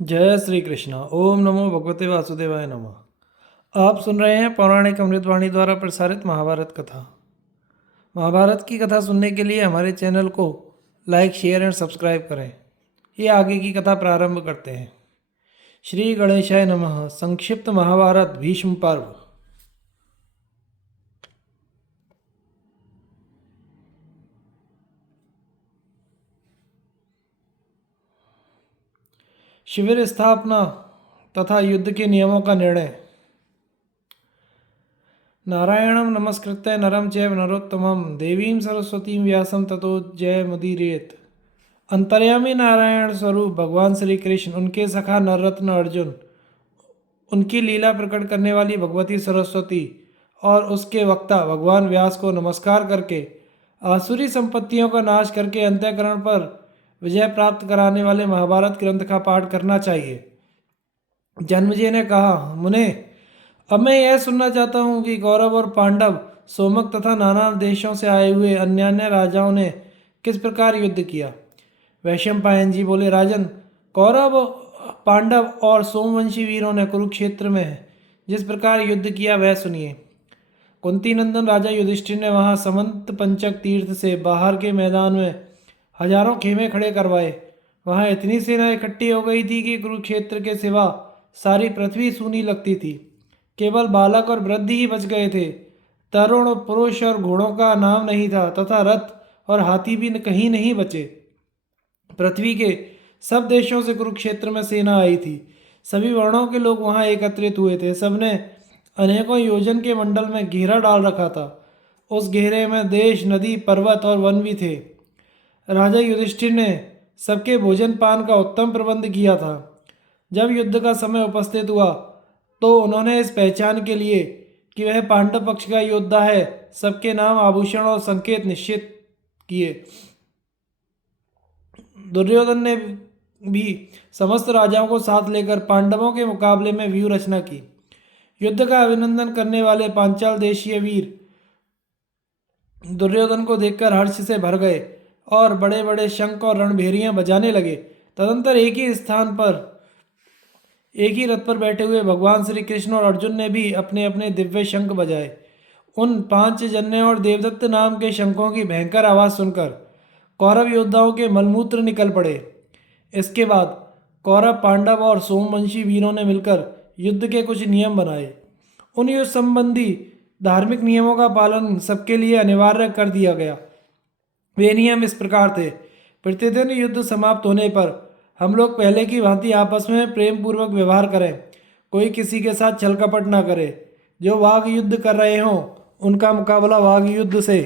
जय श्री कृष्ण। ओम नमो भगवते वासुदेवाय नमः। आप सुन रहे हैं पौराणिक अमृतवाणी द्वारा प्रसारित महाभारत कथा। महाभारत की कथा सुनने के लिए हमारे चैनल को लाइक शेयर एंड सब्सक्राइब करें। ये आगे की कथा प्रारंभ करते हैं। श्री गणेशाय नमः। संक्षिप्त महाभारत भीष्म पर्व। शिविर स्थापना तथा युद्ध के नियमों का निर्णय। नारायणं नमस्कृत्य नरं चैव नरोत्तमं देवीं सरस्वतीं व्यासं ततो जयमुदीरयेत्। अंतर्यामी नारायण स्वरूप भगवान श्री कृष्ण, उनके सखा नररत्न अर्जुन, उनकी लीला प्रकट करने वाली भगवती सरस्वती और उसके वक्ता भगवान व्यास को नमस्कार करके आसुरी संपत्तियों का नाश करके अंतःकरण पर विजय प्राप्त कराने वाले महाभारत ग्रंथ का पाठ करना चाहिए। जन्मजय ने कहा, मुने, अब मैं यह सुनना चाहता हूँ कि कौरव और पांडव, सोमक तथा नाना देशों से आए हुए अन्य अन्य राजाओं ने किस प्रकार युद्ध किया। वैशंपायन जी बोले, राजन, कौरव, पांडव और सोमवंशी वीरों ने कुरुक्षेत्र में जिस प्रकार युद्ध किया वह सुनिए। कुंती नंदन राजा युधिष्ठिर ने वहां समंत पंचक तीर्थ से बाहर के मैदान में हजारों खेमे खड़े करवाए। वहां इतनी सेना इकट्ठी हो गई थी कि कुरुक्षेत्र के सिवा सारी पृथ्वी सूनी लगती थी। केवल बालक और वृद्ध ही बच गए थे। तरुण, पुरुष और घोड़ों का नाम नहीं था तथा रथ और हाथी भी कहीं नहीं बचे। पृथ्वी के सब देशों से कुरुक्षेत्र में सेना आई थी। सभी वर्णों के लोग वहां एकत्रित हुए थे। सबने अनेकों योजन के मंडल में घेरा डाल रखा था। उस घेरे में देश, नदी, पर्वत और वन भी थे। राजा युधिष्ठिर ने सबके भोजन पान का उत्तम प्रबंध किया था। जब युद्ध का समय उपस्थित हुआ तो उन्होंने इस पहचान के लिए कि वह पांडव पक्ष का योद्धा है, सबके नाम, आभूषण और संकेत निश्चित किए। दुर्योधन ने भी समस्त राजाओं को साथ लेकर पांडवों के मुकाबले में व्यूह रचना की। युद्ध का अभिनंदन करने वाले पांचाल देशीय वीर दुर्योधन को देखकर हर्ष से भर गए और बड़े बड़े शंख और रणभेरियां बजाने लगे। तदंतर एक ही स्थान पर एक ही रथ पर बैठे हुए भगवान श्री कृष्ण और अर्जुन ने भी अपने अपने दिव्य शंख बजाए। उन पांच जन्य और देवदत्त नाम के शंखों की भयंकर आवाज सुनकर कौरव योद्धाओं के मलमूत्र निकल पड़े। इसके बाद कौरव, पांडव और सोमवंशी वीरों ने मिलकर युद्ध के कुछ नियम बनाए। उन युद्ध संबंधी धार्मिक नियमों का पालन सबके लिए अनिवार्य कर दिया गया। वे नियम इस प्रकार थे। प्रतिदिन युद्ध समाप्त होने पर हम लोग पहले की भांति आपस में प्रेम पूर्वक व्यवहार करें। कोई किसी के साथ छल कपट ना करे। जो वाघ युद्ध कर रहे हों उनका मुकाबला वाघ युद्ध से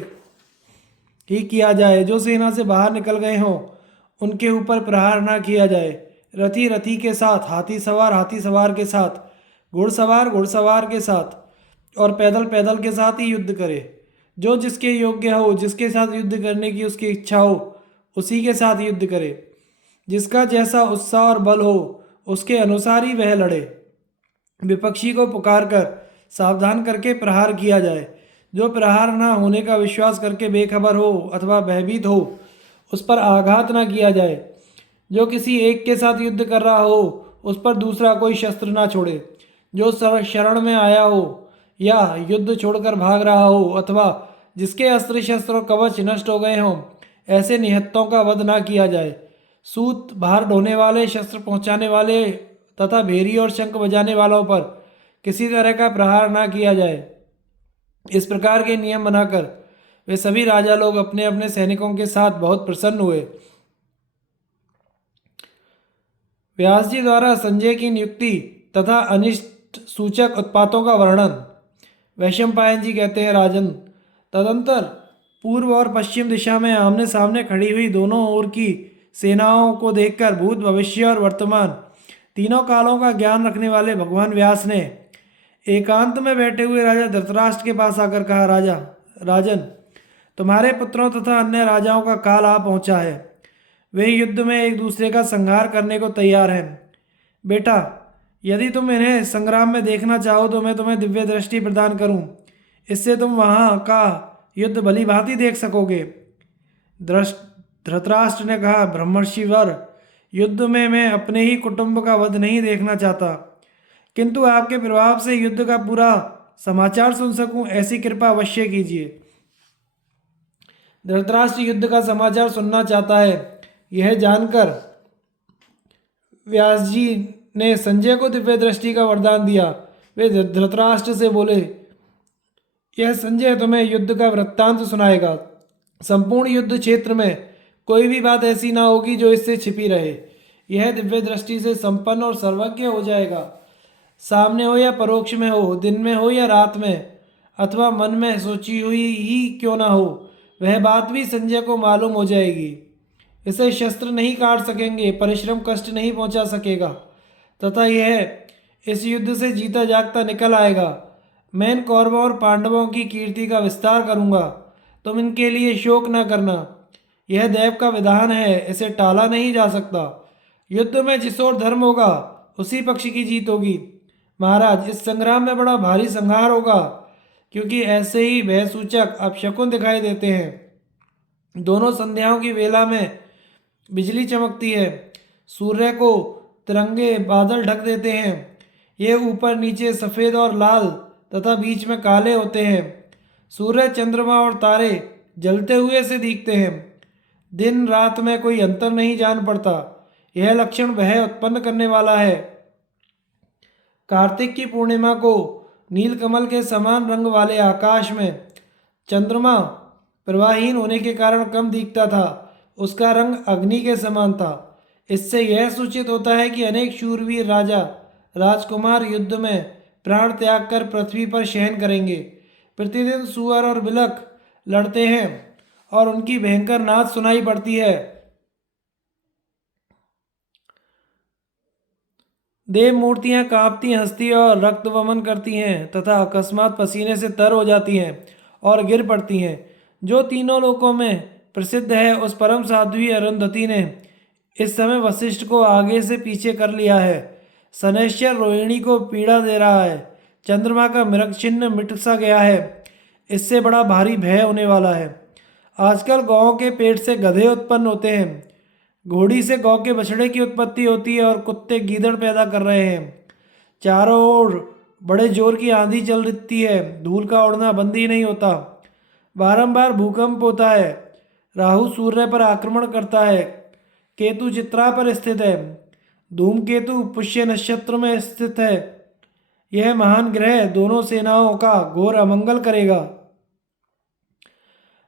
ही किया जाए। जो सेना से बाहर निकल गए हों उनके ऊपर प्रहार ना किया जाए। रथी रथी के साथ, हाथी सवार के साथ, घुड़सवार घुड़सवार के साथ और पैदल पैदल के साथ ही युद्ध करे। जो जिसके योग्य हो, जिसके साथ युद्ध करने की उसकी इच्छा हो, उसी के साथ युद्ध करे। जिसका जैसा उत्साह और बल हो उसके अनुसार ही वह लड़े। विपक्षी को पुकार कर सावधान करके प्रहार किया जाए। जो प्रहार ना होने का विश्वास करके बेखबर हो अथवा भयभीत हो उस पर आघात ना किया जाए। जो किसी एक के साथ युद्ध कर रहा हो उस पर दूसरा कोई शस्त्र ना छोड़े। जो शरण में आया हो या युद्ध छोड़कर भाग रहा हो अथवा जिसके अस्त्र शस्त्र और कवच नष्ट हो गए हों, ऐसे निहत्तों का वध ना किया जाए। सूत, भार ढोने वाले, शस्त्र पहुंचाने वाले तथा भेरी और शंख बजाने वालों पर किसी तरह का प्रहार ना किया जाए। इस प्रकार के नियम बनाकर वे सभी राजा लोग अपने अपने सैनिकों के साथ बहुत प्रसन्न हुए। व्यास जी द्वारा संजय की नियुक्ति तथा अनिष्ट सूचक उत्पातों का वर्णन। वैशंपायन जी कहते हैं, राजन, तदंतर पूर्व और पश्चिम दिशा में आमने सामने खड़ी हुई दोनों ओर की सेनाओं को देखकर भूत, भविष्य और वर्तमान तीनों कालों का ज्ञान रखने वाले भगवान व्यास ने एकांत में बैठे हुए राजा धृतराष्ट्र के पास आकर कहा, राजन, तुम्हारे पुत्रों तथा अन्य राजाओं का काल आ पहुंचा है। वे युद्ध में एक दूसरे का संहार करने को तैयार हैं। बेटा, यदि तुम इन्हें संग्राम में देखना चाहो तो मैं तुम्हें दिव्य दृष्टि प्रदान करूं। इससे तुम वहां का युद्ध भली भांति देख सकोगे। धृतराष्ट्र ने कहा, ब्रह्मर्षि वर, युद्ध में मैं अपने ही कुटुंब का वध नहीं देखना चाहता, किंतु आपके प्रभाव से युद्ध का पूरा समाचार सुन सकूं, ऐसी कृपा अवश्य कीजिए। धृतराष्ट्र युद्ध का समाचार सुनना चाहता है। यह जानकर व्यास जी ने संजय को दिव्य दृष्टि का वरदान दिया। वे धृतराष्ट्र से बोले, यह संजय तुम्हें युद्ध का वृत्तांत सुनाएगा। संपूर्ण युद्ध क्षेत्र में कोई भी बात ऐसी ना होगी जो इससे छिपी रहे। यह दिव्य दृष्टि से संपन्न और सर्वज्ञ हो जाएगा। सामने हो या परोक्ष में हो, दिन में हो या रात में, अथवा मन में सोची हुई ही क्यों ना हो, वह बात भी संजय को मालूम हो जाएगी। इसे शस्त्र नहीं काट सकेंगे, परिश्रम कष्ट नहीं पहुंचा सकेगा, तथा यह इस युद्ध से जीता जागता निकल आएगा। मैं इन कौरवों और पांडवों की कीर्ति का विस्तार करूंगा, तुम इनके लिए शोक न करना। यह दैव का विधान है, इसे टाला नहीं जा सकता। युद्ध में जिस ओर धर्म होगा उसी पक्ष की जीत होगी। महाराज, इस संग्राम में बड़ा भारी संहार होगा, क्योंकि ऐसे ही भय सूचक अपशकुन दिखाई देते हैं। दोनों संध्याओं की वेला में बिजली चमकती है, सूर्य को तिरंगे बादल ढक देते हैं। ये ऊपर नीचे सफ़ेद और लाल तथा बीच में काले होते हैं। सूर्य, चंद्रमा और तारे जलते हुए से दिखते हैं। दिन रात में कोई अंतर नहीं जान पड़ता। यह लक्षण भय उत्पन्न करने वाला है। कार्तिक की पूर्णिमा को नीलकमल के समान रंग वाले आकाश में चंद्रमा प्रवाहीन होने के कारण कम दिखता था। उसका रंग अग्नि के समान था। इससे यह सूचित होता है कि अनेक शूरवीर राजा राजकुमार युद्ध में प्राण त्याग कर पृथ्वी पर शयन करेंगे। प्रतिदिन सुअर और बिलख लड़ते हैं और उनकी भयंकर नाद सुनाई पड़ती है। देव मूर्तियां कांपती, हंसती और रक्त वमन करती हैं तथा अकस्मात पसीने से तर हो जाती हैं और गिर पड़ती हैं। जो तीनों लोकों में प्रसिद्ध है, उस परम साध्वी अरुंधति ने इस समय वशिष्ठ को आगे से पीछे कर लिया है। शनैश्चर रोहिणी को पीड़ा दे रहा है। चंद्रमा का मृग चिन्ह मिट सा गया है। इससे बड़ा भारी भय होने वाला है। आजकल गौओं के पेट से गधे उत्पन्न होते हैं, घोड़ी से गौ के बछड़े की उत्पत्ति होती है और कुत्ते गीदड़ पैदा कर रहे हैं। चारों ओर बड़े जोर की आंधी चल रही है, धूल का उड़ना बंद ही नहीं होता। बारंबार भूकंप होता है। राहु सूर्य पर आक्रमण करता है। केतु चित्रा पर स्थित है। धूमकेतु पुष्य नक्षत्र में स्थित है। यह महान ग्रह दोनों सेनाओं का घोर अमंगल करेगा।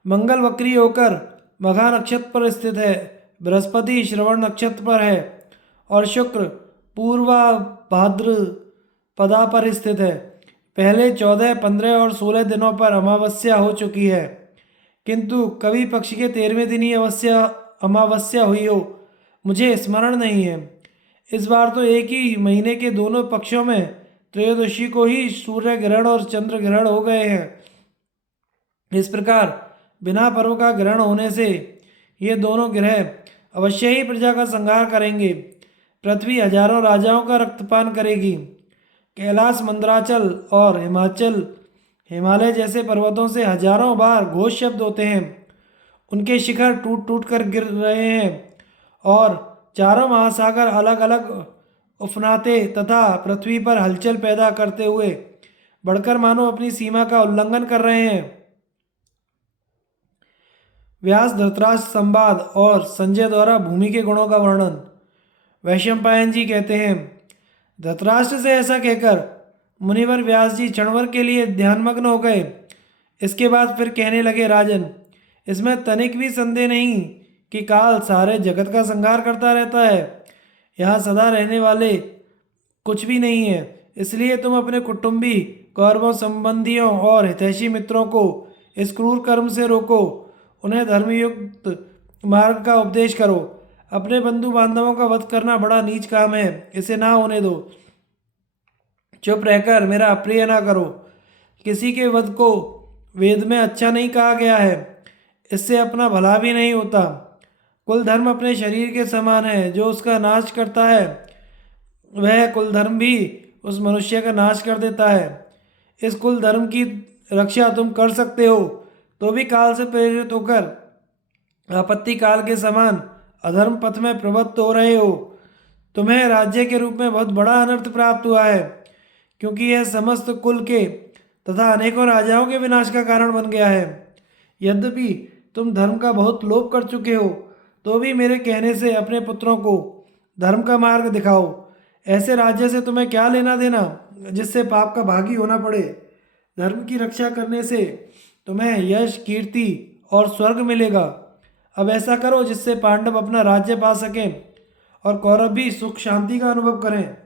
मंगल वक्री होकर मघा नक्षत्र पर स्थित है। बृहस्पति श्रवण नक्षत्र पर है और शुक्र पूर्वा भाद्र पदा पर स्थित है। पहले 14, 15 और 16 दिनों पर अमावस्या हो चुकी है, किंतु कभी पक्ष के 13वें दिन ही अमावस्या हुई हो, मुझे स्मरण नहीं है। इस बार तो एक ही महीने के दोनों पक्षों में त्रयोदशी को ही सूर्य ग्रहण और चंद्र ग्रहण हो गए हैं। इस प्रकार बिना पर्व का ग्रहण होने से ये दोनों ग्रह अवश्य ही प्रजा का संहार करेंगे। पृथ्वी हजारों राजाओं का रक्तपान करेगी। कैलाश, मंदराचल और हिमालय जैसे पर्वतों से हजारों बार घोष शब्द होते हैं। उनके शिखर टूट टूट कर गिर रहे हैं और चारों महासागर अलग अलग उफनाते तथा पृथ्वी पर हलचल पैदा करते हुए बढ़कर मानो अपनी सीमा का उल्लंघन कर रहे हैं। व्यास धृतराष्ट्र संवाद और संजय द्वारा भूमि के गुणों का वर्णन। वैशंपायन जी कहते हैं, धृतराष्ट्र से ऐसा कहकर मुनिवर व्यास जी क्षणभर के लिए ध्यानमग्न हो गए। इसके बाद फिर कहने लगे, राजन, इसमें तनिक भी संदेह नहीं कि काल सारे जगत का संहार करता रहता है। यहाँ सदा रहने वाले कुछ भी नहीं है। इसलिए तुम अपने कुटुंबी, कौरवों, संबंधियों और हितैषी मित्रों को इस क्रूर कर्म से रोको। उन्हें धर्मयुक्त मार्ग का उपदेश करो। अपने बंधु बांधवों का वध करना बड़ा नीच काम है, इसे ना होने दो। चुप रहकर मेरा अप्रिय ना करो। किसी के वध को वेद में अच्छा नहीं कहा गया है। इससे अपना भला भी नहीं होता। कुल धर्म अपने शरीर के समान है। जो उसका नाश करता है वह कुल धर्म भी उस मनुष्य का नाश कर देता है। इस कुल धर्म की रक्षा तुम कर सकते हो, तो भी काल से प्रेरित होकर आपत्ति काल के समान अधर्म पथ में प्रवृत्त हो रहे हो। तुम्हें राज्य के रूप में बहुत बड़ा अनर्थ प्राप्त हुआ है, क्योंकि यह समस्त कुल के तथा अनेकों राजाओं के विनाश का कारण बन गया है। यद्यपि तुम धर्म का बहुत लोभ कर चुके हो, तो भी मेरे कहने से अपने पुत्रों को धर्म का मार्ग दिखाओ। ऐसे राज्य से तुम्हें क्या लेना देना जिससे पाप का भागी होना पड़े। धर्म की रक्षा करने से तुम्हें यश, कीर्ति और स्वर्ग मिलेगा। अब ऐसा करो जिससे पांडव अपना राज्य पा सकें और कौरव भी सुख शांति का अनुभव करें।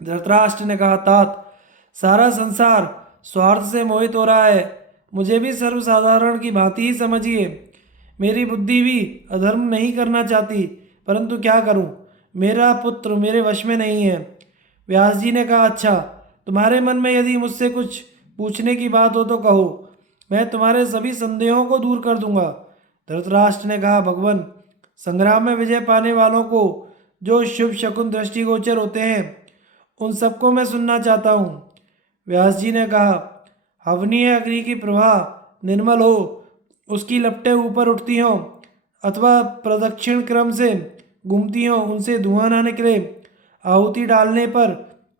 धृतराष्ट्र ने कहा, तात, सारा संसार स्वार्थ से मोहित हो रहा है। मुझे भी सर्वसाधारण की भांति ही समझिए। मेरी बुद्धि भी अधर्म नहीं करना चाहती, परंतु क्या करूं, मेरा पुत्र मेरे वश में नहीं है। व्यास जी ने कहा, अच्छा, तुम्हारे मन में यदि मुझसे कुछ पूछने की बात हो तो कहो, मैं तुम्हारे सभी संदेहों को दूर कर दूंगा। धृतराष्ट्र ने कहा, भगवान, संग्राम में विजय पाने वालों को जो शुभ शकुन दृष्टिगोचर होते हैं, उन सबको मैं सुनना चाहता हूँ। व्यास जी ने कहा, हवनीय अग्नि की प्रभा निर्मल हो, उसकी लपटें ऊपर उठती हों अथवा प्रदक्षिण क्रम से घूमती हों, उनसे धुआं ना निकले, आहुति डालने पर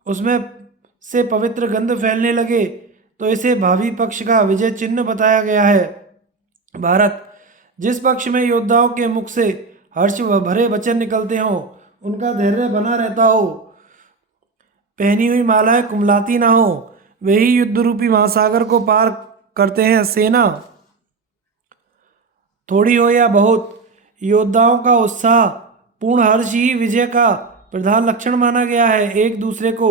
उसमें से पवित्र गंध फैलने लगे, तो इसे भावी पक्ष का विजय चिन्ह बताया गया है। भारत, जिस पक्ष में योद्धाओं के मुख से हर्ष व भरे वचन निकलते हों, उनका धैर्य बना रहता हो, पहनी हुई मालाएं कुमलाती ना हो, वे ही युद्ध रूपी महासागर को पार करते हैं। सेना थोड़ी हो या बहुत, योद्धाओं का उत्साह पूर्ण हर्ष ही विजय का प्रधान लक्षण माना गया है। एक दूसरे को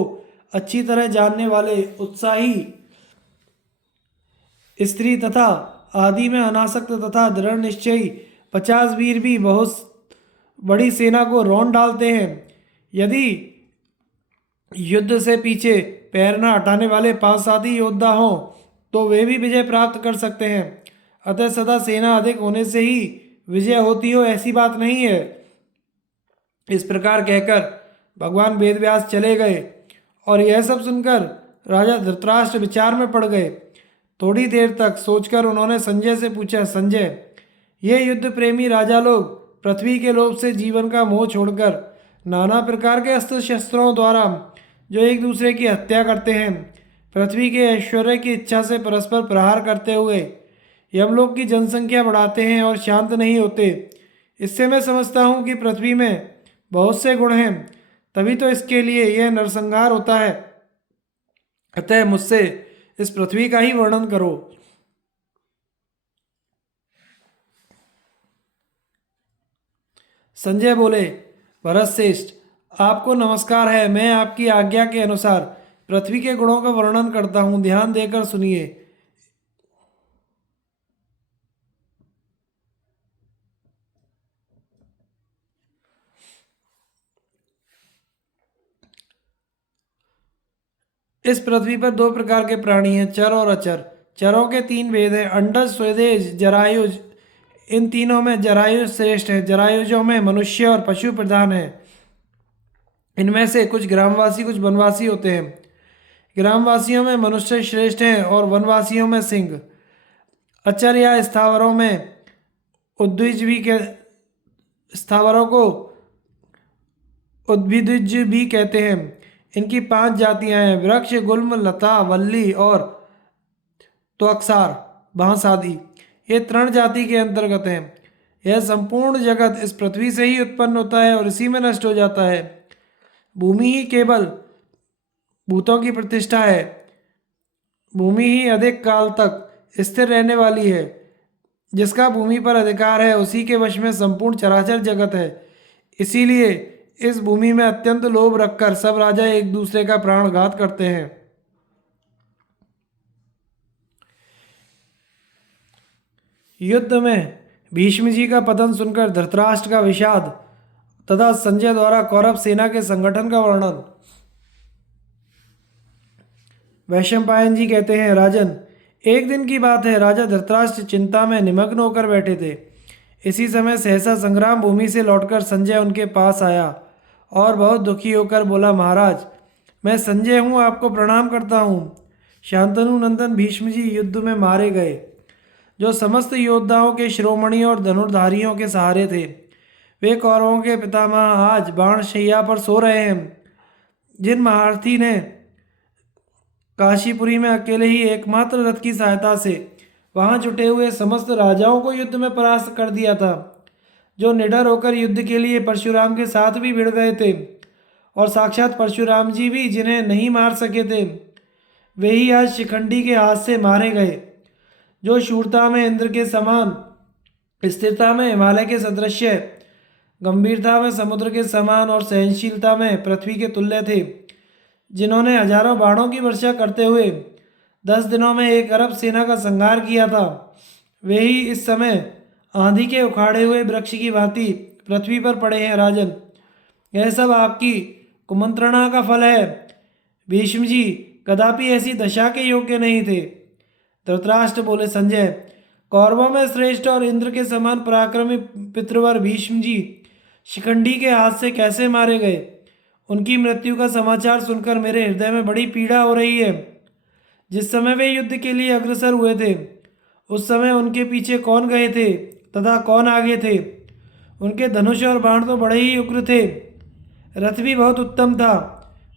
अच्छी तरह जानने वाले उत्साही स्त्री तथा आदि में अनासक्त तथा दृढ़ निश्चयी 50 वीर भी बहुत बड़ी सेना को रौंद डालते हैं। यदि युद्ध से पीछे पैर न हटाने वाले 5-7 ही योद्धा हों, तो वे भी विजय प्राप्त कर सकते हैं। अतः सदा सेना अधिक होने से ही विजय होती हो, ऐसी बात नहीं है। इस प्रकार कहकर भगवान वेदव्यास चले गए और यह सब सुनकर राजा धृतराष्ट्र विचार में पड़ गए। थोड़ी देर तक सोचकर उन्होंने संजय से पूछा, संजय, ये युद्ध प्रेमी राजा लोग पृथ्वी के लोभ से जीवन का मोह छोड़कर नाना प्रकार के अस्त्र शस्त्रों द्वारा जो एक दूसरे की हत्या करते हैं, पृथ्वी के ऐश्वर्य की इच्छा से परस्पर प्रहार करते हुए यमलोक की जनसंख्या बढ़ाते हैं और शांत नहीं होते। इससे मैं समझता हूँ कि पृथ्वी में बहुत से गुण हैं, तभी तो इसके लिए यह नरसंहार होता है। अतः मुझसे इस पृथ्वी का ही वर्णन करो। संजय बोले, भरत श्रेष्ठ, आपको नमस्कार है। मैं आपकी आज्ञा के अनुसार पृथ्वी के गुणों का वर्णन करता हूँ, ध्यान देकर सुनिए। इस पृथ्वी पर 2 प्रकार के प्राणी हैं, चर और अचर। चरों के 3 भेद हैं, अंडज, स्वदेश, जरायुज। इन तीनों में जरायुज श्रेष्ठ है। जरायुजों में मनुष्य और पशु प्रधान है। इनमें से कुछ ग्रामवासी कुछ वनवासी होते हैं। ग्रामवासियों में मनुष्य श्रेष्ठ हैं और वनवासियों में सिंह। अचर या स्थावरों में उद्भिज भी के स्थावरों को उद्भिज भी कहते हैं। इनकी 5 जातियां हैं, वृक्ष, गुल्म, लता, वल्ली और त्वक्सार, बांस आदि। ये 3 जाति के अंतर्गत हैं। यह संपूर्ण जगत इस पृथ्वी से ही उत्पन्न होता है और इसी में नष्ट हो जाता है। भूमि ही केवल भूतों की प्रतिष्ठा है। भूमि ही अधिक काल तक स्थिर रहने वाली है। जिसका भूमि पर अधिकार है, उसी के वश में संपूर्ण चराचर जगत है। इसीलिए इस भूमि में अत्यंत लोभ रखकर सब राजा एक दूसरे का प्राणघात करते हैं। युद्ध में भीष्म जी का पतन सुनकर धृतराष्ट्र का विषाद तथा संजय द्वारा कौरव सेना के संगठन का वर्णन। वैशंपायन जी कहते हैं, राजन, एक दिन की बात है, राजा धृतराष्ट्र चिंता में निमग्न होकर बैठे थे। इसी समय सहसा संग्राम भूमि से लौटकर संजय उनके पास आया और बहुत दुखी होकर बोला, महाराज, मैं संजय हूँ, आपको प्रणाम करता हूँ। शांतनु नंदन भीष्म जी युद्ध में मारे गए, जो समस्त योद्धाओं के शिरोमणि और धनुर्धारियों के सहारे थे। वे कौरवों के पितामह आज बाणशैया पर सो रहे हैं। जिन महारथी ने काशीपुरी में अकेले ही एकमात्र रथ की सहायता से वहां जुटे हुए समस्त राजाओं को युद्ध में परास्त कर दिया था, जो निडर होकर युद्ध के लिए परशुराम के साथ भी भिड़ गए थे, और साक्षात परशुराम जी भी जिन्हें नहीं मार सके थे, वे ही आज शिखंडी के हाथ से मारे गए। जो शूरता में इंद्र के समान, स्थिरता में हिमालय के सदृश, गंभीरता में समुद्र के समान और सहनशीलता में पृथ्वी के तुल्य थे, जिन्होंने हजारों बाणों की वर्षा करते हुए 10 दिनों में 1 अरब सेना का संहार किया था, वे ही इस समय आंधी के उखाड़े हुए वृक्ष की भांति पृथ्वी पर पड़े हैं। राजन, यह सब आपकी कुमंत्रणा का फल है। भीष्म जी कदापि ऐसी दशा के योग्य नहीं थे। धृतराष्ट्र बोले, संजय, कौरवों में श्रेष्ठ और इंद्र के समान पराक्रमी पितृवर भीष्म जी शिखंडी के हाथ से कैसे मारे गए? उनकी मृत्यु का समाचार सुनकर मेरे हृदय में बड़ी पीड़ा हो रही है। जिस समय वे युद्ध के लिए अग्रसर हुए थे, उस समय उनके पीछे कौन गए थे तथा कौन आगे थे? उनके धनुष और बाण तो बड़े ही उग्र थे, रथ भी बहुत उत्तम था।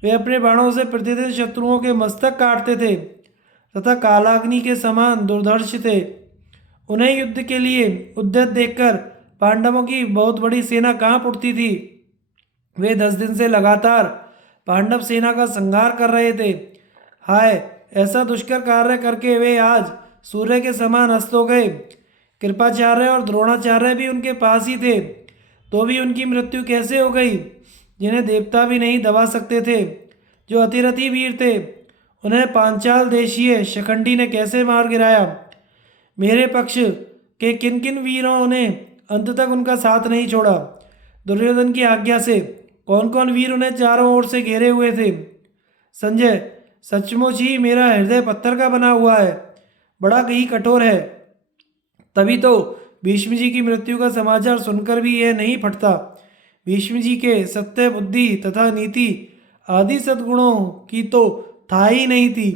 वे अपने बाणों से प्रतिदिन शत्रुओं के मस्तक काटते थे तथा कालाग्नि के समान दुर्धर्ष थे। उन्हें युद्ध के लिए उद्यत देखकर पांडवों की बहुत बड़ी सेना कांप उठती थी। वे 10 दिन से लगातार पांडव सेना का संहार कर रहे थे। हाय, ऐसा दुष्कर कार्य करके वे आज सूर्य के समान अस्त हो गए। कृपाचार्य और द्रोणाचार्य भी उनके पास ही थे, तो भी उनकी मृत्यु कैसे हो गई? जिन्हें देवता भी नहीं दबा सकते थे, जो अतिरथी वीर थे, उन्हें पांचाल देशीय शिखंडी ने कैसे मार गिराया? मेरे पक्ष के किन किन वीरों ने अंत तक उनका साथ नहीं छोड़ा? दुर्योधन की आज्ञा से कौन कौन वीर उन्हें चारों ओर से घेरे हुए थे? संजय, सचमुच ही मेरा हृदय पत्थर का बना हुआ है, बड़ा ही कठोर है। तभी तो भीष्म जी की मृत्यु का समाचार सुनकर भी यह नहीं फटता। भीष्म जी के सत्य, बुद्धि तथा नीति आदि सद्गुणों की तो था ही नहीं थी।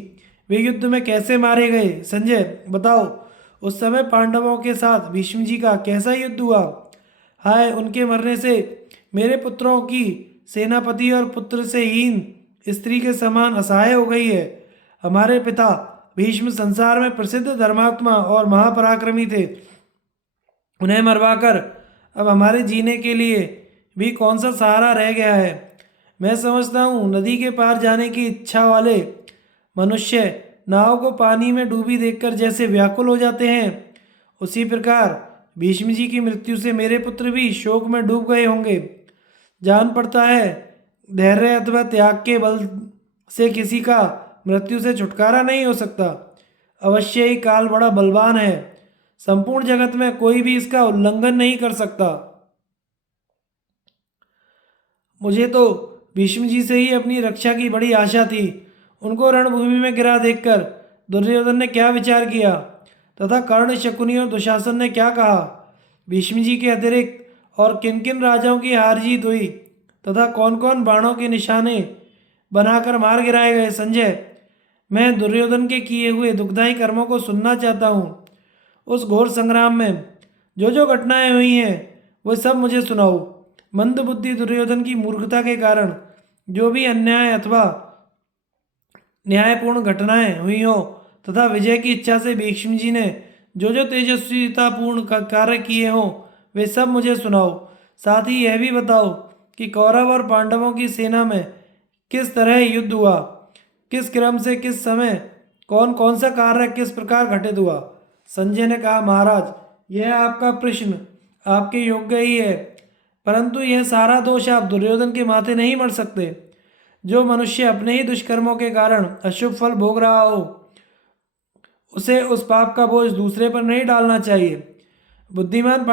वे युद्ध में कैसे मारे गए? संजय, बताओ, उस समय पांडवों के साथ भीष्म जी का कैसा युद्ध हुआ? हाय, उनके मरने से मेरे पुत्रों की सेनापति और पुत्र से हीन स्त्री के समान असहाय हो गई है। हमारे पिता भीष्म संसार में प्रसिद्ध धर्मात्मा और महापराक्रमी थे। उन्हें मरवाकर अब हमारे जीने के लिए भी कौन सा सहारा रह गया है? मैं समझता हूँ नदी के पार जाने की इच्छा वाले मनुष्य नाव को पानी में डूबी देखकर जैसे व्याकुल हो जाते हैं, उसी प्रकार भीष्म जी की मृत्यु से मेरे पुत्र भी शोक में डूब गए होंगे। जान पड़ता है धैर्य अथवा त्याग के बल से किसी का मृत्यु से छुटकारा नहीं हो सकता। अवश्य ही काल बड़ा बलवान है, संपूर्ण जगत में कोई भी इसका उल्लंघन नहीं कर सकता। मुझे तो भीष्म जी से ही अपनी रक्षा की बड़ी आशा थी। उनको रणभूमि में गिरा देखकर दुर्योधन ने क्या विचार किया तथा कर्ण, शकुनी और दुशासन ने क्या कहा? भीष्म जी के अतिरिक्त और किन किन राजाओं की हार जीत हुई तथा कौन कौन बाणों के निशाने बनाकर मार गिराए गए? संजय, मैं दुर्योधन के किए हुए दुखदायी कर्मों को सुनना चाहता हूँ। उस घोर संग्राम में जो जो घटनाएं हुई हैं, वो सब मुझे सुनाओ। मंद बुद्धि दुर्योधन की मूर्खता के कारण जो भी अन्याय अथवा न्यायपूर्ण घटनाएं हुई हो तथा विजय की इच्छा से भीष्म जी ने जो जो तेजस्वीतापूर्ण कार्य किए हों, वे सब मुझे सुनाओ। साथ ही यह भी बताओ कि कौरव और पांडवों की सेना में किस तरह युद्ध हुआ, किस क्रम से, किस समय, कौन कौन सा कार्य किस प्रकार घटित हुआ। संजय ने कहा, महाराज, यह आपका प्रश्न आपके योग्य ही है, परंतु यह सारा दोष आप दुर्योधन के माथे नहीं मढ़ सकते। जो मनुष्य अपने ही दुष्कर्मों के कारण अशुभ फल भोग रहा हो, उसे उस पाप का बोझ दूसरे पर नहीं डालना चाहिए। बुद्धिमान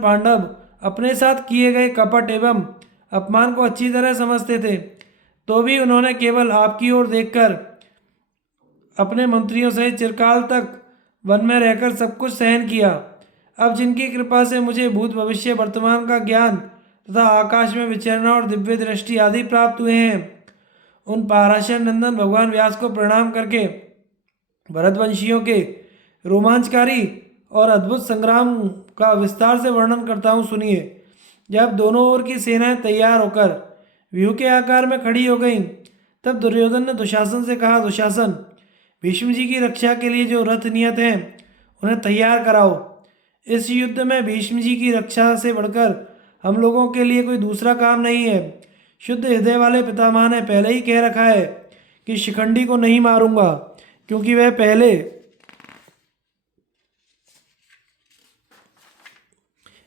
पांडव अपने साथ किए गए कपट एवं अपमान को अच्छी तरह समझते थे, तो भी उन्होंने केवल आपकी ओर देखकर अपने मंत्रियों सहित चिरकाल तक वन में रहकर सब कुछ सहन किया। अब जिनकी कृपा से मुझे भूत, भविष्य, वर्तमान का ज्ञान तथा आकाश में विचरना और दिव्य दृष्टि आदि प्राप्त हुए हैं, उन पाराशर नंदन भगवान व्यास को प्रणाम करके भरतवंशियों के रोमांचकारी और अद्भुत संग्राम का विस्तार से वर्णन करता हूँ, सुनिए। जब दोनों ओर की सेनाएं तैयार होकर व्यूह के आकार में खड़ी हो गईं, तब दुर्योधन ने दुशासन से कहा, दुशासन, भीष्म जी की रक्षा के लिए जो रथ नियत हैं उन्हें तैयार कराओ। इस युद्ध में भीष्म जी की रक्षा से बढ़कर हम लोगों के लिए कोई दूसरा काम नहीं है। शुद्ध हृदय वाले पितामह ने पहले ही कह रखा है कि शिखंडी को नहीं मारूंगा, क्योंकि वह पहले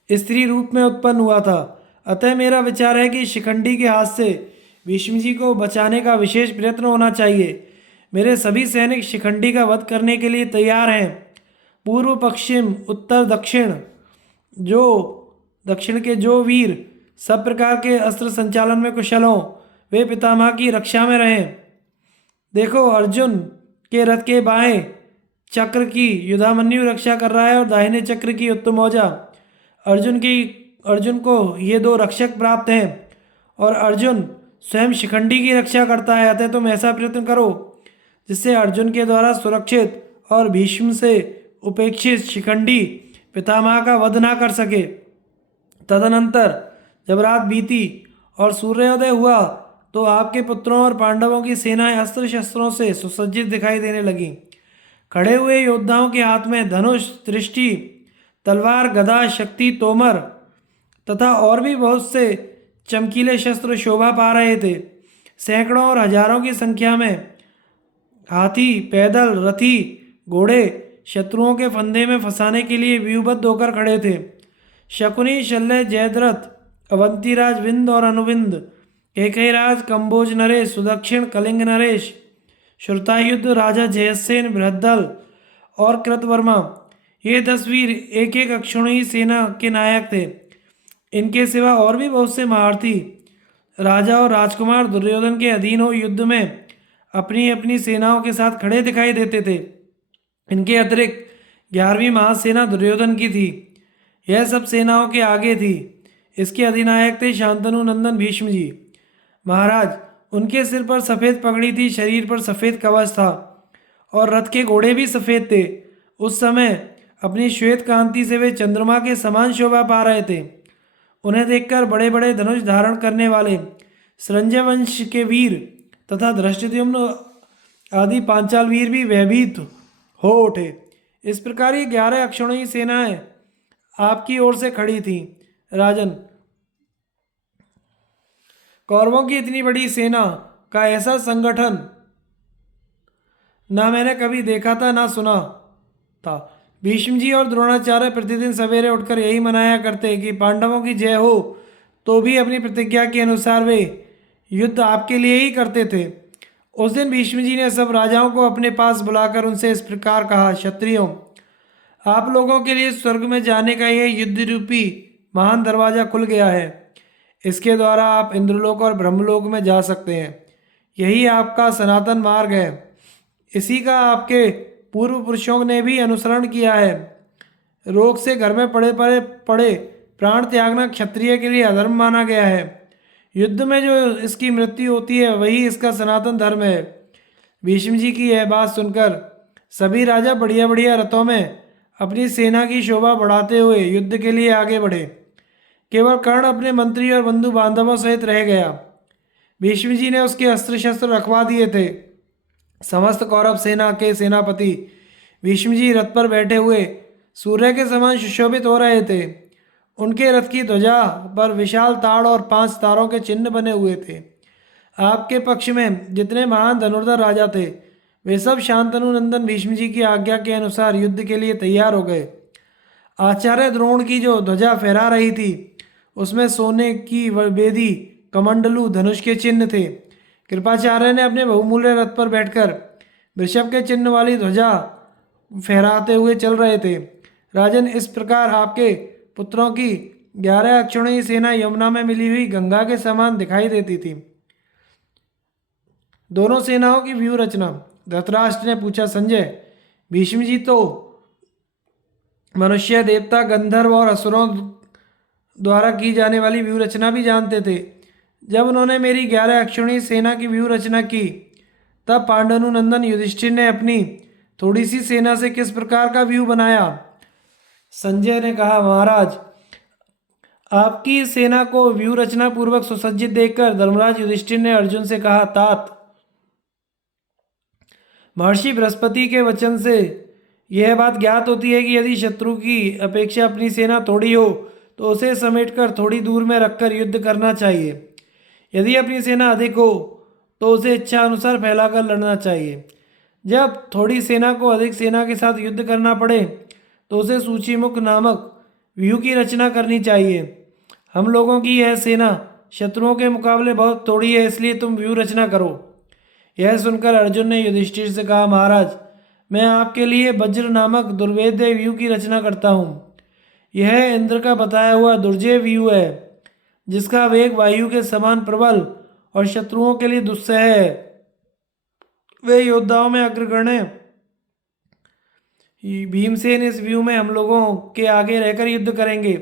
स्त्री रूप में उत्पन्न हुआ था। अतः मेरा विचार है कि शिखंडी के हाथ से भीष्म जी को बचाने का विशेष प्रयत्न होना चाहिए। मेरे सभी सैनिक शिखंडी का वध करने के लिए तैयार हैं। पूर्व, पश्चिम, उत्तर, दक्षिण के जो वीर सब प्रकार के अस्त्र संचालन में कुशल हों, वे पितामह की रक्षा में रहें। देखो, अर्जुन के रथ के बाएं चक्र की युधामन्यु रक्षा कर रहा है और दाहिने चक्र की उत्तमौजा। अर्जुन को ये दो रक्षक प्राप्त हैं और अर्जुन स्वयं शिखंडी की रक्षा करता है। अतः तुम ऐसा प्रयत्न करो जिससे अर्जुन के द्वारा सुरक्षित और भीष्म से उपेक्षित शिखंडी पितामह का वध ना कर सके। तदनंतर जब रात बीती और सूर्योदय हुआ तो आपके पुत्रों और पांडवों की सेनाएं अस्त्र शस्त्रों से सुसज्जित दिखाई देने लगीं। खड़े हुए योद्धाओं के हाथ में धनुष, दृष्टि, तलवार, गदा, शक्ति, तोमर तथा और भी बहुत से चमकीले शस्त्र शोभा पा रहे थे। सैकड़ों और हजारों की संख्या में हाथी, पैदल, रथी, घोड़े शत्रुओं के फंदे में फंसाने के लिए व्यूहबद्ध होकर खड़े थे। शकुनी, शल्य, जयद्रथ, अवंतीराज, विंद और अनुविंद, कैकेयीराज, कंबोज नरेश, सुदक्षिण, कलिंग नरेश, श्रुतायुध, राजा जयसेन, बृहद्दल और कृतवर्मा, ये 10 वीर एक एक अक्षौहिणी सेना के नायक थे। इनके सिवा और भी बहुत से महारथी राजा और राजकुमार दुर्योधन के अधीन हो युद्ध में अपनी अपनी सेनाओं के साथ खड़े दिखाई देते थे। इनके अतिरिक्त 11वीं महासेना दुर्योधन की थी। यह सब सेनाओं के आगे थी। इसके अधिनायक थे शांतनु नंदन भीष्म जी। महाराज, उनके सिर पर सफ़ेद पगड़ी थी, शरीर पर सफ़ेद कवच था और रथ के घोड़े भी सफ़ेद थे। उस समय अपनी श्वेत कांति से वे चंद्रमा के समान शोभा पा रहे थे। उन्हें देखकर बड़े बड़े धनुष धारण करने वाले संजय वंश के वीर तथा धृष्टद्युम्न आदि पांचाल वीर भी भयभीत हो उठे। इस प्रकार ये 11 अक्षौहिणी सेनाएं आपकी ओर से खड़ी थीं। राजन, कौरवों की इतनी बड़ी सेना का ऐसा संगठन ना मैंने कभी देखा था ना सुना था। भीष्म जी और द्रोणाचार्य प्रतिदिन सवेरे उठकर यही मनाया करते कि पांडवों की जय हो, तो भी अपनी प्रतिज्ञा के अनुसार वे युद्ध आपके लिए ही करते थे। उस दिन भीष्म जी ने सब राजाओं को अपने पास बुलाकर उनसे इस प्रकार कहा, क्षत्रियों, आप लोगों के लिए स्वर्ग में जाने का यह युद्ध रूपी महान दरवाजा खुल गया है। इसके द्वारा आप इंद्रलोक और ब्रह्मलोक में जा सकते हैं। यही आपका सनातन मार्ग है। इसी का आपके पूर्व पुरुषों ने भी अनुसरण किया है। रोग से घर में पड़े प्राण त्यागना क्षत्रिय के लिए अधर्म माना गया है। युद्ध में जो इसकी मृत्यु होती है वही इसका सनातन धर्म है। भीष्म जी की यह बात सुनकर सभी राजा बढ़िया बढ़िया रथों में अपनी सेना की शोभा बढ़ाते हुए युद्ध के लिए आगे बढ़े। केवल कर्ण अपने मंत्री और बंधु बांधवों सहित रह गया। भीष्म जी ने उसके अस्त्र शस्त्र रखवा दिए थे। समस्त कौरव सेना के सेनापति भीष्म जी रथ पर बैठे हुए सूर्य के समान सुशोभित हो रहे थे। उनके रथ की ध्वजा पर विशाल ताड़ और 5 तारों के चिन्ह बने हुए थे। आपके पक्ष में जितने महान धनुर्धर राजा थे वे सब शांतनु नंदन भीष्म जी की आज्ञा के अनुसार युद्ध के लिए तैयार हो गए। आचार्य द्रोण की जो ध्वजा फहरा रही थी उसमें सोने की बेदी, कमंडलू, धनुष के चिन्ह थे। कृपाचार्य ने अपने बहुमूल्य रथ पर बैठकर वृषभ के चिन्ह वाली ध्वजा फहराते हुए चल रहे थे। राजन, इस प्रकार आपके पुत्रों की 11 अक्षौहिणी सेना यमुना में मिली हुई गंगा के समान दिखाई देती थी। दोनों सेनाओं की व्यूह रचना। धृतराष्ट्र ने पूछा, संजय, भीष्म जी तो मनुष्य, देवता, गंधर्व और असुरों द्वारा की जाने वाली व्यूह रचना भी जानते थे। जब उन्होंने मेरी 11 अक्षौहिणी सेना की व्यूह रचना की तब पांडुनंदन युधिष्ठिर ने अपनी थोड़ी सी सेना से किस प्रकार का व्यूह बनाया संजय ने कहा, महाराज, आपकी सेना को व्यूह रचना पूर्वक सुसज्जित देखकर धर्मराज युधिष्ठिर ने अर्जुन से कहा, तात, महर्षि बृहस्पति के वचन से यह बात ज्ञात होती है कि यदि शत्रु की अपेक्षा अपनी सेना थोड़ी हो तो उसे समेटकर थोड़ी दूर में रखकर युद्ध करना चाहिए। यदि अपनी सेना अधिक हो तो उसे इच्छा अनुसार फैलाकर लड़ना चाहिए। जब थोड़ी सेना को अधिक सेना के साथ युद्ध करना पड़े तो उसे सूचीमुख नामक व्यूह की रचना करनी चाहिए। हम लोगों की यह सेना शत्रुओं के मुकाबले बहुत थोड़ी है, इसलिए तुम व्यूह रचना करो। यह सुनकर अर्जुन ने युधिष्ठिर से कहा, महाराज, मैं आपके लिए वज्र नामक दुर्भेद्य व्यूह की रचना करता हूँ। यह इंद्र का बताया हुआ दुर्जय व्यूह है, जिसका वेग वायु के समान प्रबल और शत्रुओं के लिए दुस्सह है। वे योद्धाओं में अग्रगण्य हैं। भीमसेन इस व्यूह में हम लोगों के आगे रहकर युद्ध करेंगे।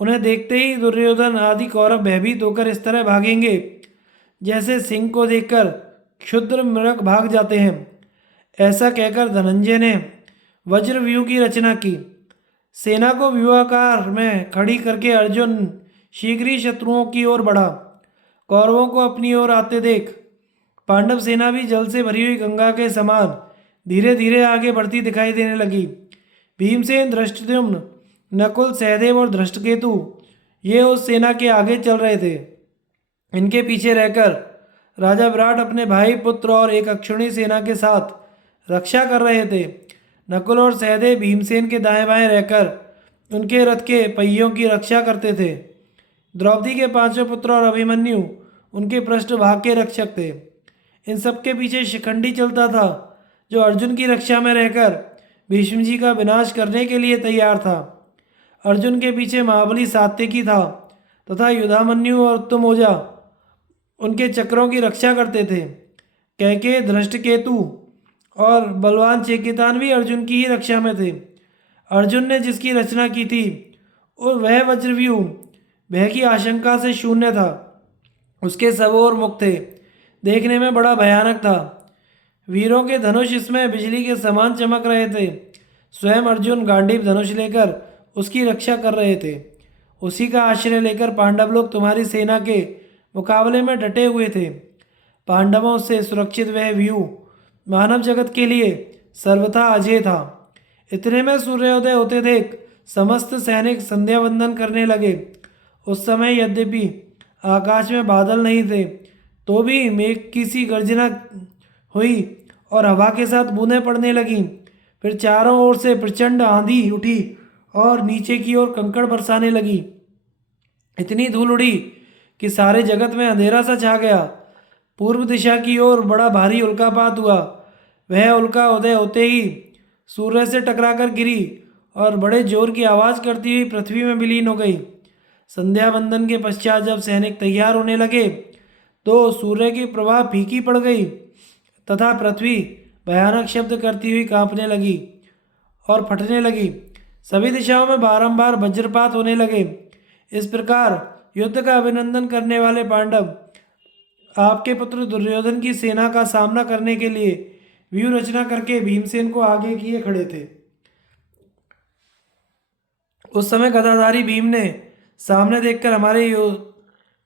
उन्हें देखते ही दुर्योधन आदि कौरव भयभीत होकर इस तरह भागेंगे जैसे सिंह को देखकर क्षुद्र मृग भाग जाते हैं। ऐसा कहकर धनंजय ने वज्र व्यूह की रचना की। सेना को व्यूहाकार में खड़ी करके अर्जुन शीघ्र ही शत्रुओं की ओर बढ़ा। कौरवों को अपनी ओर आते देख पांडव सेना भी जल से भरी हुई गंगा के समान धीरे धीरे आगे बढ़ती दिखाई देने लगी। भीमसेन, धृष्टद्युम्न, नकुल, सहदेव और धृष्टकेतु ये उस सेना के आगे चल रहे थे। इनके पीछे रहकर राजा विराट अपने भाई, पुत्र और एक अक्षुणी सेना के साथ रक्षा कर रहे थे। नकुल और सहदेव भीमसेन के दाएं बाएं रहकर उनके रथ के पहियों की रक्षा करते थे। द्रौपदी के पांचों पुत्र और अभिमन्यु उनके पृष्ठभाग के रक्षक थे। इन सबके पीछे शिखंडी चलता था, जो अर्जुन की रक्षा में रहकर भीष्म जी का विनाश करने के लिए तैयार था। अर्जुन के पीछे महाबली सात्यकी था तथा युधामन्यु और उत्तमौजा उनके चक्रों की रक्षा करते थे। कैकेयी, धृष्टकेतु और बलवान चेकितान भी अर्जुन की ही रक्षा में थे। अर्जुन ने जिसकी रचना की थी और वह वज्रव्यूह भय की आशंका से शून्य था। उसके सब ओर मुख थे, देखने में बड़ा भयानक था। वीरों के धनुष इसमें बिजली के समान चमक रहे थे। स्वयं अर्जुन गांडीव धनुष लेकर उसकी रक्षा कर रहे थे। उसी का आश्रय लेकर पांडव लोग तुम्हारी सेना के मुकाबले में डटे हुए थे। पांडवों से सुरक्षित वह व्यूह मानव जगत के लिए सर्वथा अजेय था। इतने में सूर्योदय होते देख समस्त सैनिक संध्या वंदन करने लगे। उस समय यद्यपि आकाश में बादल नहीं थे, तो भी मेघ की सी गर्जना हुई और हवा के साथ बूंदें पड़ने लगीं। फिर चारों ओर से प्रचंड आंधी उठी और नीचे की ओर कंकड़ बरसाने लगी। इतनी धूल उड़ी कि सारे जगत में अंधेरा सा छा गया। पूर्व दिशा की ओर बड़ा भारी उल्कापात हुआ। वह उल्का उदय होते ही सूर्य से टकराकर गिरी और बड़े जोर की आवाज़ करती हुई पृथ्वी में विलीन हो गई। संध्या वंदन के पश्चात जब सैनिक तैयार होने लगे तो सूर्य की प्रभा फीकी पड़ गई तथा पृथ्वी भयानक शब्द करती हुई कांपने लगी और फटने लगी। सभी दिशाओं में बारंबार वज्रपात होने लगे। इस प्रकार युद्ध का अभिनंदन करने वाले पांडव आपके पुत्र दुर्योधन की सेना का सामना करने के लिए व्यूह रचना करके भीमसेन को आगे किए खड़े थे। उस समय गदाधारी भीम ने सामने देखकर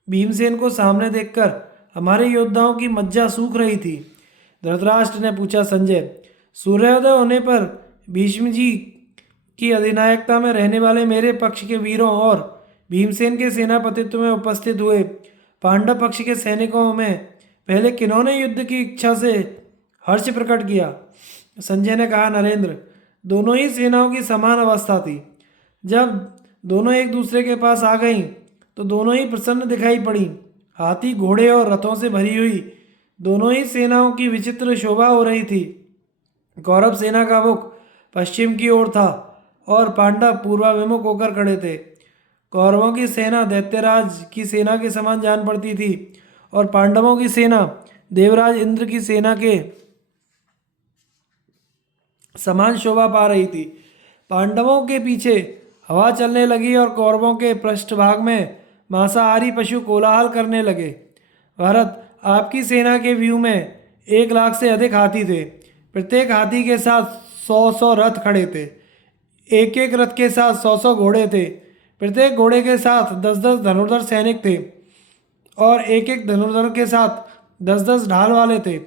भीमसेन को सामने देखकर हमारे योद्धाओं की मज्जा सूख रही थी। धृतराष्ट्र ने पूछा, संजय, सूर्योदय होने पर भीष्म जी की अधिनायकता में रहने वाले मेरे पक्ष के वीरों और भीमसेन के सेनापतित्व में उपस्थित हुए पांडव पक्ष के सैनिकों में पहले किन्होंने युद्ध की इच्छा से हर्ष प्रकट किया? संजय ने कहा, नरेंद्र, दोनों ही सेनाओं की समान अवस्था थी। जब दोनों एक दूसरे के पास आ गईं तो दोनों ही प्रसन्न दिखाई पड़ी। हाथी, घोड़े और रथों से भरी हुई दोनों ही सेनाओं की विचित्र शोभा हो रही थी। कौरव सेना का मुख पश्चिम की ओर था और पांडव पूर्वाभिमुख होकर खड़े थे। कौरवों की सेना दैत्यराज की सेना के समान जान पड़ती थी और पांडवों की सेना देवराज इंद्र की सेना के समान शोभा पा रही थी। पांडवों के पीछे हवा चलने लगी और कौरवों के पृष्ठभाग में मांसाहारी पशु कोलाहल करने लगे। भरत, आपकी सेना के व्यूह में 1 लाख से अधिक हाथी थे। प्रत्येक हाथी के साथ 100-100 रथ खड़े थे। एक एक रथ के साथ 100-100 घोड़े थे। प्रत्येक घोड़े के साथ 10-10 धनुर्धर सैनिक थे और एक एक धनुर्धर के साथ 10-10 ढाल वाले थे।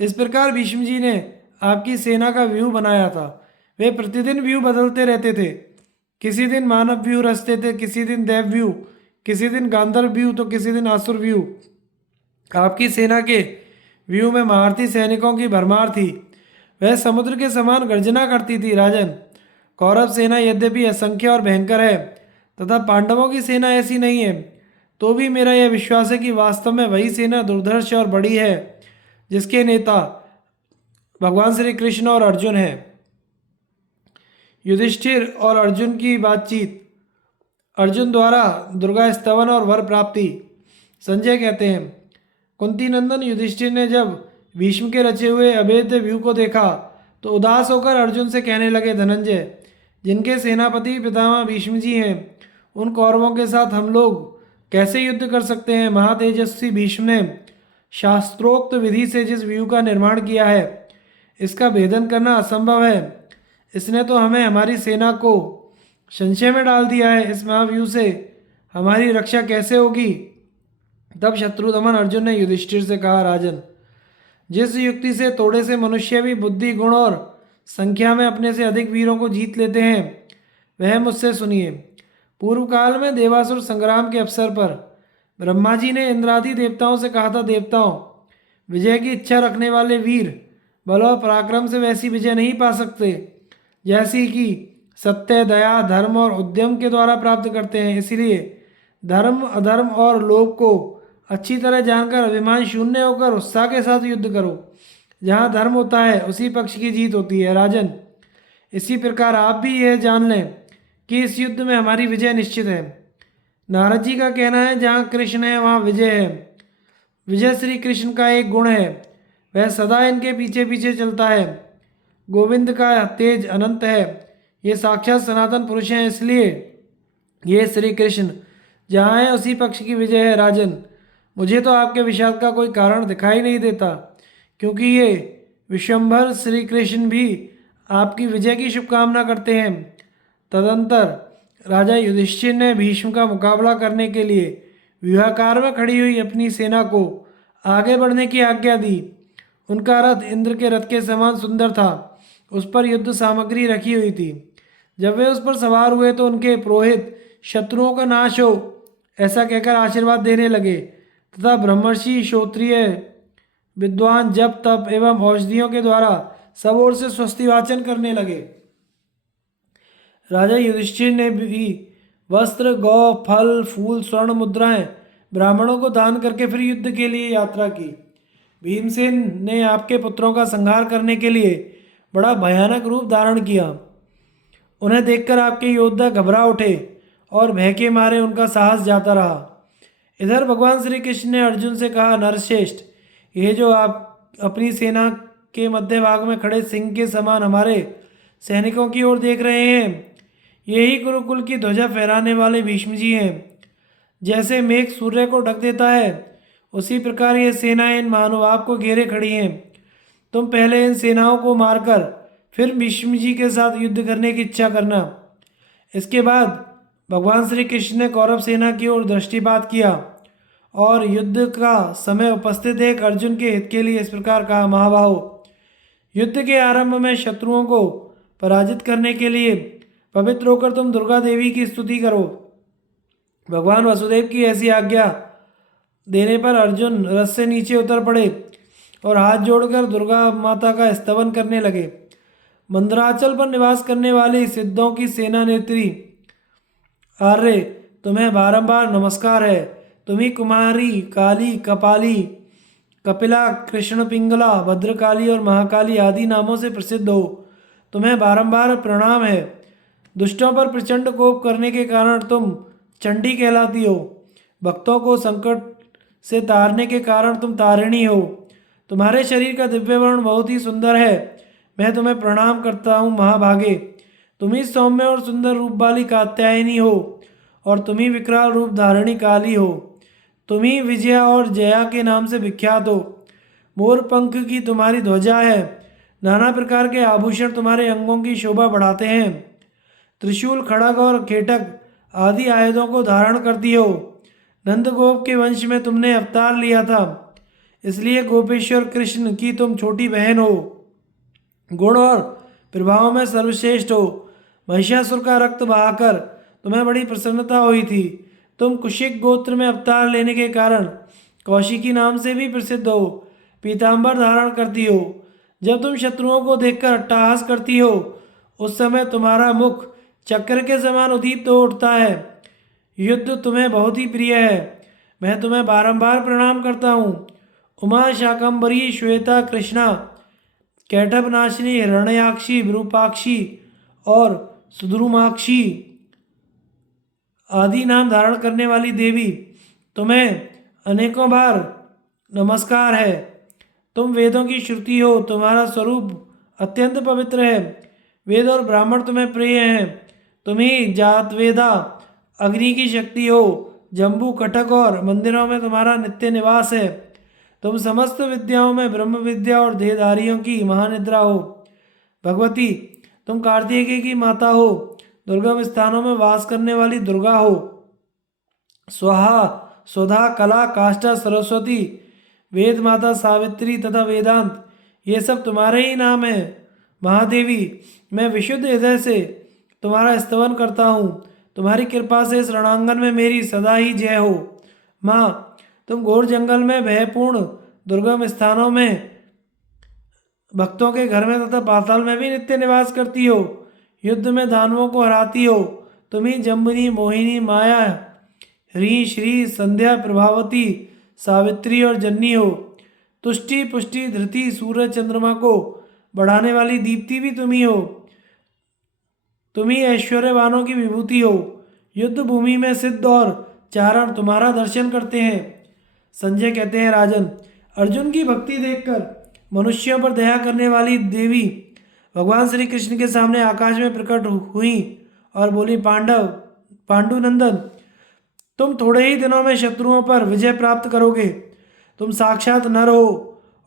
इस प्रकार भीष्म जी ने आपकी सेना का व्यूह बनाया था। वे प्रतिदिन व्यूह बदलते रहते थे। किसी दिन मानव व्यूह रचते थे, किसी दिन देव व्यूह, किसी दिन गांधर्व व्यूह, तो किसी दिन आसुर व्यूह। आपकी सेना के व्यूह में महारथी सैनिकों की भरमार थी। वह समुद्र के समान गर्जना करती थी। राजन, कौरव सेना यद्यपि असंख्य और भयंकर है तथा पांडवों की सेना ऐसी नहीं है, तो भी मेरा यह विश्वास है कि वास्तव में वही सेना दुर्धर्ष और बड़ी है जिसके नेता भगवान श्री कृष्ण और अर्जुन हैं। युधिष्ठिर और अर्जुन की बातचीत। अर्जुन द्वारा दुर्गा स्तवन और वर प्राप्ति। संजय कहते हैं, कुंती नंदन युधिष्ठिर ने जब भीष्म के रचे हुए अभेद्य व्यूह को देखा तो उदास होकर अर्जुन से कहने लगे, धनंजय, जिनके सेनापति पितामह भीष्म जी हैं, उन कौरवों के साथ हम लोग कैसे युद्ध कर सकते हैं। महातेजस्वी भीष्म ने शास्त्रोक्त विधि से जिस व्यूह का निर्माण किया है, इसका भेदन करना असंभव है। इसने तो हमें हमारी सेना को संशय में डाल दिया है। इस महाव्यूह से हमारी रक्षा कैसे होगी। तब शत्रुदमन अर्जुन ने युधिष्ठिर से कहा, राजन, जिस युक्ति से थोड़े से मनुष्य भी बुद्धि, गुण और संख्या में अपने से अधिक वीरों को जीत लेते हैं, वह मुझसे सुनिए। पूर्व काल में देवासुर संग्राम के अवसर पर ब्रह्मा जी ने इंद्रादि देवताओं से कहा था, देवताओं, विजय की इच्छा रखने वाले वीर बल और पराक्रम से वैसी विजय नहीं पा सकते जैसी कि सत्य, दया, धर्म और उद्यम के द्वारा प्राप्त करते हैं। इसलिए धर्म, अधर्म और लोभ को अच्छी तरह जानकर अभिमान शून्य होकर उत्साह के साथ युद्ध करो। जहाँ धर्म होता है उसी पक्ष की जीत होती है। राजन, इसी प्रकार आप भी यह जान लें कि इस युद्ध में हमारी विजय निश्चित है। नारद जी का कहना है, जहाँ कृष्ण है वहाँ विजय है। विजय श्री कृष्ण का एक गुण है, वह सदा इनके पीछे पीछे चलता है। गोविंद का तेज अनंत है, ये साक्षात सनातन पुरुष हैं, इसलिए ये श्री कृष्ण जहाँ है उसी पक्ष की विजय है। राजन, मुझे तो आपके विषाद का कोई कारण दिखाई नहीं देता, क्योंकि ये विश्वम्भर श्री कृष्ण भी आपकी विजय की शुभकामना करते हैं। तदंतर राजा युधिष्ठिर ने भीष्म का मुकाबला करने के लिए व्यूहाकार में खड़ी हुई अपनी सेना को आगे बढ़ने की आज्ञा दी। उनका रथ इंद्र के रथ के समान सुंदर था, उस पर युद्ध सामग्री रखी हुई थी। जब वे उस पर सवार हुए तो उनके पुरोहित शत्रुओं का नाश हो ऐसा कहकर आशीर्वाद देने लगे तथा ब्रह्मर्षि, क्षत्रिय, विद्वान जप, तप एवं औषधियों के द्वारा सब ओर से स्वस्ति वाचन करने लगे। राजा युधिष्ठिर ने भी वस्त्र, गौ, फल, फूल, स्वर्ण मुद्राएं ब्राह्मणों को दान करके फिर युद्ध के लिए यात्रा की। भीमसेन ने आपके पुत्रों का संहार करने के लिए बड़ा भयानक रूप धारण किया। उन्हें देखकर आपके योद्धा घबरा उठे और भय के मारे उनका साहस जाता रहा। इधर भगवान श्री कृष्ण ने अर्जुन से कहा, नरश्रेष्ठ, ये जो आप अपनी सेना के मध्य भाग में खड़े सिंह के समान हमारे सैनिकों की ओर देख रहे हैं, यही गुरुकुल की ध्वजा फहराने वाले भीष्म जी हैं। जैसे मेघ सूर्य को ढक देता है, उसी प्रकार ये सेनाएं इन महानुभाव को घेरे खड़ी हैं। तुम पहले इन सेनाओं को मारकर फिर भीष्म जी के साथ युद्ध करने की इच्छा करना। इसके बाद भगवान श्री कृष्ण ने कौरव सेना की ओर दृष्टिपात किया और युद्ध का समय उपस्थित देख अर्जुन के हित के लिए इस प्रकार कहा, महाबाहो, युद्ध के आरंभ में शत्रुओं को पराजित करने के लिए पवित्र होकर तुम दुर्गा देवी की स्तुति करो। भगवान वसुदेव की ऐसी आज्ञा देने पर अर्जुन रथ से नीचे उतर पड़े और हाथ जोड़कर दुर्गा माता का स्तवन करने लगे। मंदराचल पर निवास करने वाली सिद्धों की सेना नेत्री आर्य, तुम्हें बारंबार नमस्कार है। तुम ही कुमारी, काली, कपाली, कपिला, कृष्ण पिंगला, भद्रकाली और महाकाली आदि नामों से प्रसिद्ध हो। तुम्हें बारंबार प्रणाम है। दुष्टों पर प्रचंड कोप करने के कारण तुम चंडी कहलाती हो। भक्तों को संकट से तारने के कारण तुम तारिणी हो। तुम्हारे शरीर का दिव्य वर्ण बहुत ही सुंदर है। मैं तुम्हें प्रणाम करता हूँ महाभागे। तुम ही सौम्य और सुंदर रूप वाली कात्यायनी हो और तुम ही विकराल रूप धारिणी काली हो। तुम ही विजया और जया के नाम से विख्यात हो। मोर पंख की तुम्हारी ध्वजा है। नाना प्रकार के आभूषण तुम्हारे अंगों की शोभा बढ़ाते हैं। त्रिशूल, खड़ग और खेटक आदि आयुधों को धारण करती हो। नंदगोप के वंश में तुमने अवतार लिया था, इसलिए गोपेश्वर कृष्ण की तुम छोटी बहन हो। गुण और प्रभाव में सर्वश्रेष्ठ हो। महिषासुर का रक्त बहाकर तुम्हें बड़ी प्रसन्नता हुई थी। तुम कुशिक गोत्र में अवतार लेने के कारण कौशिकी नाम से भी प्रसिद्ध हो। पीतांबर धारण करती हो। जब तुम शत्रुओं को देखकर अट्टहास करती हो, उस समय तुम्हारा मुख चक्र के समान उद्दीप्त हो उठता है। युद्ध तुम्हें बहुत ही प्रिय है। मैं तुम्हें बारंबार प्रणाम करता हूँ। उमा, शाकंभरी, श्वेता, कृष्णा, कैटभनाशिनी, हिरण्याक्षी, विरूपाक्षी और सुद्रुमाक्षी आदि नाम धारण करने वाली देवी, तुम्हें अनेकों बार नमस्कार है। तुम वेदों की श्रुति हो। तुम्हारा स्वरूप अत्यंत पवित्र है। वेद और ब्राह्मण तुम्हें प्रिय हैं। तुम ही जातवेदा, अग्नि की शक्ति हो। जम्बू, कटक और मंदिरों में तुम्हारा नित्य निवास है। तुम समस्त विद्याओं में ब्रह्म विद्या और देहधारियों की महानिद्रा हो। भगवती, तुम कार्तिकेय की माता हो। दुर्गम स्थानों में वास करने वाली दुर्गा हो। स्वाहा, स्वधा, कला, काष्ठा, सरस्वती, वेद माता सावित्री तथा वेदांत, ये सब तुम्हारे ही नाम हैं। महादेवी, मैं विशुद्ध हृदय से तुम्हारा स्तवन करता हूँ। तुम्हारी कृपा से इस रणांगन में मेरी सदा ही जय हो। माँ, तुम घोर जंगल में, भयपूर्ण दुर्गम स्थानों में, भक्तों के घर में तथा पाताल में भी नित्य निवास करती हो। युद्ध में दानवों को हराती हो। तुम ही जम्बनी, मोहिनी, माया, ह्री, श्री, संध्या, प्रभावती, सावित्री और जन्नी हो। तुष्टि, पुष्टि, धृति, सूरज, चंद्रमा को बढ़ाने वाली दीप्ति भी तुम ही हो। तुम ही ऐश्वर्यवानों की विभूति हो। युद्ध भूमि में सिद्ध और चारण तुम्हारा दर्शन करते हैं। संजय कहते हैं, राजन, अर्जुन की भक्ति देखकर मनुष्यों पर दया करने वाली देवी भगवान श्री कृष्ण के सामने आकाश में प्रकट हुई और बोली, पांडुनंदन, तुम थोड़े ही दिनों में शत्रुओं पर विजय प्राप्त करोगे। तुम साक्षात नर हो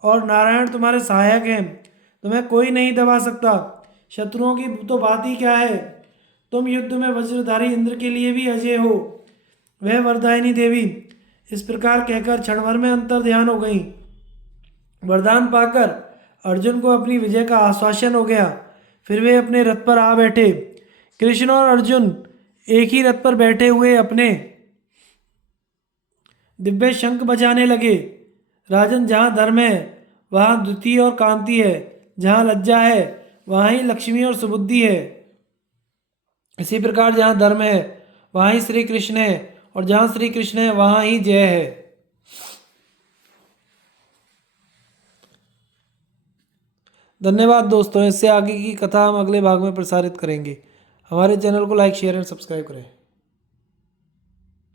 और नारायण तुम्हारे सहायक हैं। तुम्हें कोई नहीं दबा सकता। शत्रुओं की तो बात ही क्या है। तुम युद्ध में वज्रधारी इंद्र के लिए भी अजय हो। वह वरदायिनी देवी इस प्रकार कहकर क्षण भर में अंतर ध्यान हो गई। वरदान पाकर अर्जुन को अपनी विजय का आश्वासन हो गया। फिर वे अपने रथ पर आ बैठे। कृष्ण और अर्जुन एक ही रथ पर बैठे हुए अपने दिव्य शंख बजाने लगे। राजन, जहाँ धर्म है वहाँ द्वितीय और कांति है। जहाँ लज्जा है वहाँ ही लक्ष्मी और सुबुद्धि है। इसी प्रकार जहाँ धर्म है वहाँ ही श्री कृष्ण है, और जहाँ श्री कृष्ण है वहाँ ही जय है। धन्यवाद दोस्तों। इससे आगे की कथा हम अगले भाग में प्रसारित करेंगे। हमारे चैनल को लाइक, शेयर एंड सब्सक्राइब करें।